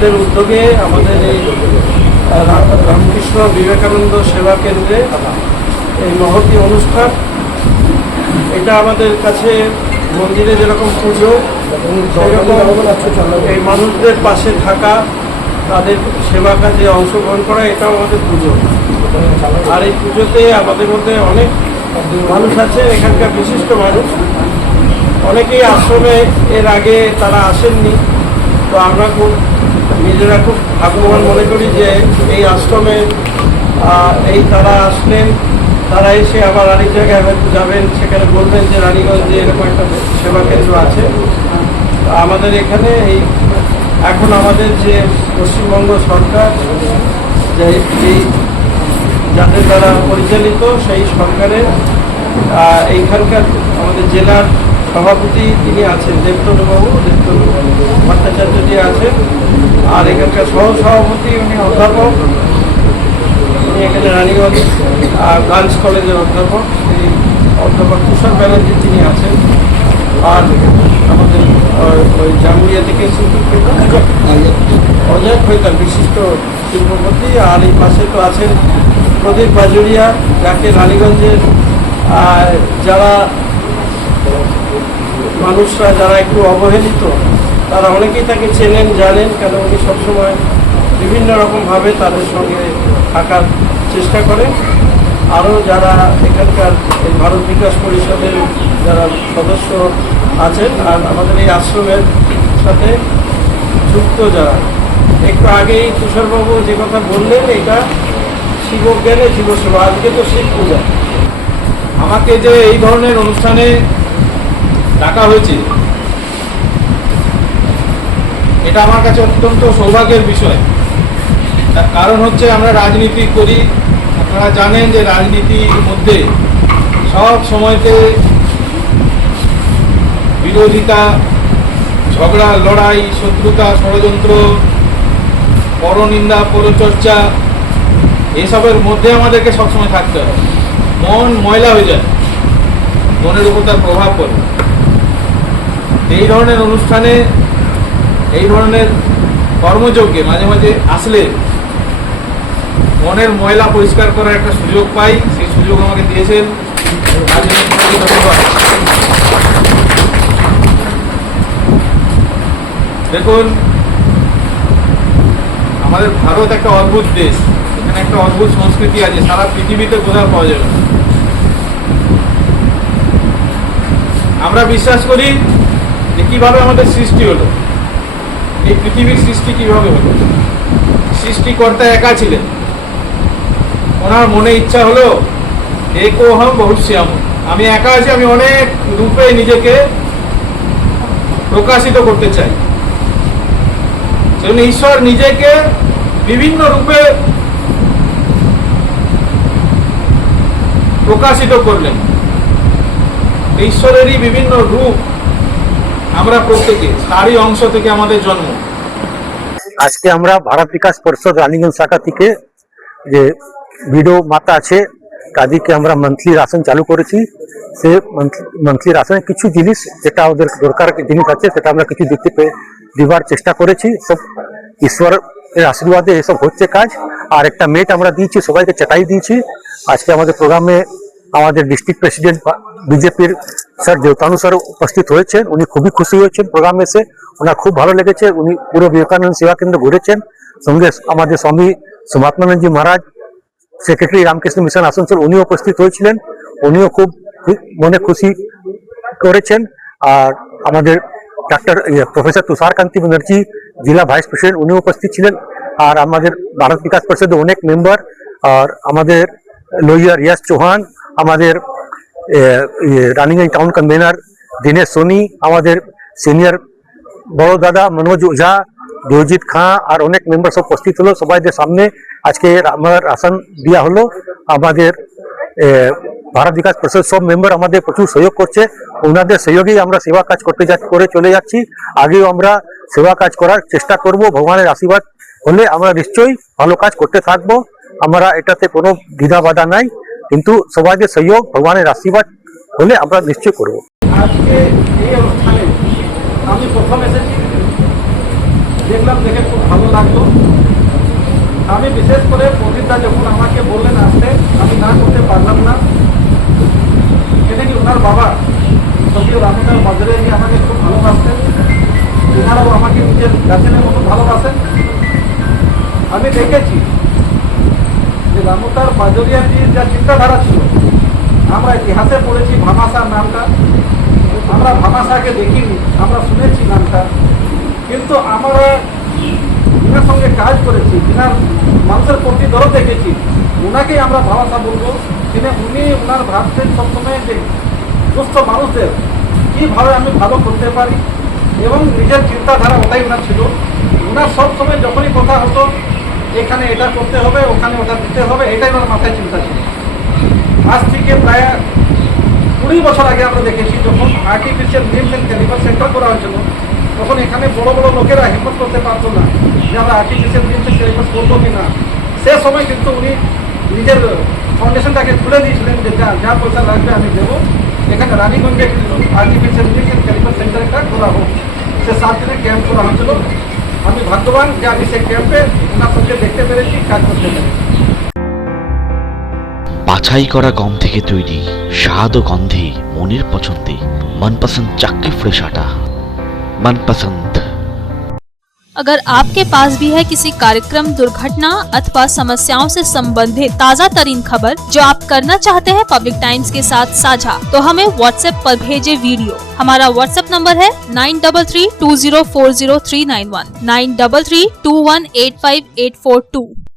পরিষদের উদ্যোগে আমাদের এই রামকৃষ্ণ বিবেকানন্দ সেবা কেন্দ্রে এই মহতী অনুষ্ঠান, এটা আমাদের কাছে মন্দিরে যেরকম পুজো, সেরকম এই মানুষদের পাশে থাকা, তাদের সেবা কাজে অংশগ্রহণ করা, এটাও আমাদের পুজো। আর এই পুজোতে আমাদের মধ্যে অনেক মানুষ আছে, এখানকার বিশিষ্ট মানুষ, অনেকেই আশ্রমে এর আগে তারা আসেননি। তো আমরা নিজেরা খুব ভাগ্যবান মনে করি যে এই আশ্রমে এই তারা আসলেন, তারা এসে আবার আরেক জায়গায় হয়তো যাবেন, সেখানে বলবেন যে রানীগঞ্জে এরকম একটা সেবা কেন্দ্র আছে। আমাদের এখানে এখন আমাদের যে পশ্চিমবঙ্গ সরকার, যে এই যাদের দ্বারা পরিচালিত, সেই সরকারের এইখানকার আমাদের জেলার সভাপতি তিনি আছেন, দেবতনু ভট্টাচার্যজি আছেন। আর এখানকার সহসভাপতি উনি অধ্যাপক, উনি এখানে রানীগঞ্জ গার্লস কলেজের অধ্যাপক, সেই অধ্যাপক তুষার ব্যানার্জি তিনি আছেন। আর আমাদের ওই জামুরিয়া থেকে অজয় খৈতাল বিশিষ্ট শিল্পপতি। আর এই পাশে তো আছেন প্রদীপ বাজুরিয়া, যাকে রানীগঞ্জের যারা মানুষরা যারা একটু অবহেলিত, তারা অনেকেই তাকে চেনেন, জানেন, কেন উনি সবসময় বিভিন্ন রকমভাবে তাদের সঙ্গে থাকার চেষ্টা করেন। আরও যারা এখানকার এই ভারত বিকাশ পরিষদের যারা সদস্য আছেন, আর আমাদের এই আশ্রমের সাথে যুক্ত যারা, একটু আগেই তুষারবাবু যে কথা বললেন, এটা শিবজ্ঞানে জীবসেবা। আজকে তো শিব পূজা, আমাকে যে এই ধরনের অনুষ্ঠানে ডাকা হয়েছে, এটা আমার কাছে অত্যন্ত সৌভাগ্যের বিষয়। তার কারণ হচ্ছে আমরা রাজনীতি করি, আপনারা জানেন যে রাজনীতির মধ্যে সব সময়তে বিরোধিতা, ঝগড়া, লড়াই, শত্রুতা, ষড়যন্ত্র, পরনিন্দা, পরচর্চা, এসবের মধ্যে আমাদেরকে সবসময় থাকতে হয়। মন ময়লা হয়ে যায়, মনের উপর তার প্রভাব পড়ে। এই ধরনের অনুষ্ঠানে, এই ধরনের কর্মযজ্ঞে মাঝে মাঝে আসলে মনের ময়লা পরিষ্কার করার একটা সুযোগ পাই। সেই সুযোগ আমাকে দিয়েছেন, দেখুন, আমাদের ভারত একটা অদ্ভুত দেশ, এখানে একটা অদ্ভুত সংস্কৃতি আছে, সারা পৃথিবীতে কোথাও পাওয়া যাবে না। আমরা বিশ্বাস করি যে কিভাবে আমাদের সৃষ্টি হলো, এই পৃথিবীর সৃষ্টি কিভাবে হলো। সৃষ্টিকর্তা একা ছিলেন, ওনার মনে ইচ্ছা হলো একো হাম বহুত শ্যাম, আমি একা আছি, আমি অনেক রূপে নিজেকে প্রকাশিত করতে চাই। সেজন্য ঈশ্বর নিজেকে বিভিন্ন রূপে প্রকাশিত করলেন। ঈশ্বরেরই বিভিন্ন রূপ, আমরা প্রত্যেকে তারই অংশ থেকে আমাদের জন্ম। আজকে আমরা ভারত বিকাশ পরিষদ রানীগঞ্জ শাখা থেকে যে ভিডিও মাতা আছে, তাদেরকে আমরা মান্থলি রাশন চালু করেছি। সে মান্থলি রাশনে কিছু জিনিস যেটা ওদের দরকার জিনিস আছে, সেটা আমরা কিছু দিবার চেষ্টা করেছি। সব ঈশ্বরের আশীর্বাদে এসব হচ্ছে কাজ। আর একটা মেট আমরা দিয়েছি, সবাইকে চাটাই দিয়েছি। আজকে আমাদের প্রোগ্রামে আমাদের ডিস্ট্রিক্ট প্রেসিডেন্ট বিজেপির স্যার দেবতানু স্যার উপস্থিত হয়েছেন। উনি খুবই খুশি হয়েছেন প্রোগ্রামে এসে, ওনার খুব ভালো লেগেছে। উনি পুরো বিবেকানন্দ সেবা কেন্দ্র ঘুরেছেন। সঙ্গে আমাদের স্বামী সমাত্মানন্দজি মহারাজ, সেক্রেটারি রামকৃষ্ণ মিশন আসানসোল, উনিও উপস্থিত হয়েছিলেন। উনিও খুব মনে খুশি করেছেন। আর আমাদের ডক্টর প্রফেসর তুষারকান্তি ব্যানার্জি, জেলা ভাইস প্রেসিডেন্ট, উনিও উপস্থিত ছিলেন। আর আমাদের ভারত বিকাশ পরিষদের অনেক মেম্বার, আর আমাদের লয়ার রিয়াজ চৌহান, আমাদের রানীগঞ্জ টাউন কনভেনার দিনেশ সোনি, আমাদের সিনিয়র বড় দাদা মনোজ ওঝা, দেবজিৎ খাঁ, আর অনেক মেম্বার সব উপস্থিত হলো। সবাইদের সামনে আজকে আমার রাশন দেওয়া হলো। আমাদের ভারত বিকাশ পরিষদ সব মেম্বার আমাদের প্রচুর সহযোগ করছে। ওনাদের সহযোগেই আমরা সেবা কাজ করে চলে যাচ্ছি। আগেও আমরা সেবা কাজ করার চেষ্টা করব। ভগবানের আশীর্বাদ হলে আমরা নিশ্চয়ই ভালো কাজ করতে থাকবো। আমরা এটাতে কোনো দ্বিধা বাধা নাই, কিন্তু সবাইদের সহযোগ, ভগবানের আশীর্বাদ হলে আমরা নিশ্চয় করবো। আজকে এই অনুষ্ঠানে আমি প্রথম এসেছি, দেখলাম, দেখে খুব ভালো লাগলো। আমি বিশেষ করে প্রদীপদা যখন আমাকে বললেন আসতে, আমি না করতে পারলাম না। কেন কি ওনার বাবা স্বর্গীয় রামতার বাজারে আমাকে খুব ভালোবাসতেন, ওনারাও আমাকে নিজের গাছের মতো ভালোবাসেন। আমি দেখেছি যে রামতার বাজরিয়াজির যা চিন্তাধারা ছিল, আমরা ইতিহাসে পড়েছি ভামাশার নামটা, আমরা ভামাশাকে দেখিনি, আমরা শুনেছি নামটা, কিন্তু আমরা ওনার সঙ্গে কাজ করেছি, ওনার মানুষের প্রতি দরদ দেখেছি, ওনাকেই আমরা ভামাশা বলবো। উনি ওনার ভাবতেন সবসময় যে সুস্থ মানুষদের কীভাবে আমি ভালো করতে পারি, এবং নিজের চিন্তাধারা ওটাই ওনার ছিল। ওনার সবসময় যখনই কথা হতো এখানে এটা করতে হবে, ওখানে ওটা দিতে হবে, এটাই ওনার মাথায় চিন্তা ছিল। আজ থেকে প্রায় 20 বছর আগে আমরা দেখেছি যখন আর্টিফিশিয়াল লিম্স অ্যান্ড ক্যালিপার সেন্টার করা হয়েছিল, তখন এখানে বড় বড় লোকেরা হিম্মত করতে পারতো না যে আমরা আর্টিফিশিয়াল লিম্স অ্যান্ড ক্যালিপার করবো কি না। সে সময় কিন্তু উনি নিজের ফাউন্ডেশনটাকে খুলে দিয়েছিলেন যে যা পয়সা লাগবে আমি দেবো, এখানে রানীগঞ্জে কিন্তু আর্টিফিশিয়াল লিম্স অ্যান্ড ক্যালিপার সেন্টারটা খোলা হোক। সে 7 দিনের ক্যাম্প করা হয়েছিল। আমি ভাগ্যবান যে আমি সেই ক্যাম্পে ওনার সঙ্গে দেখতে পেরেছি, কাজ করতে পেরেছি। বাছাই করা গম থেকে তৈরি স্বাদ ও গন্ধে মনের পছন্দে मनपसंद चाक्की फ्रेश आटा मनपसंद। अगर आपके पास भी है किसी कार्यक्रम, दुर्घटना अथवा समस्याओं से संबंधित ताज़ा तरीन खबर जो आप करना चाहते हैं पब्लिक टाइम्स के साथ साझा, तो हमें व्हाट्सएप पर भेजे वीडियो। हमारा व्हाट्सएप नंबर है 9332040391 9332185842।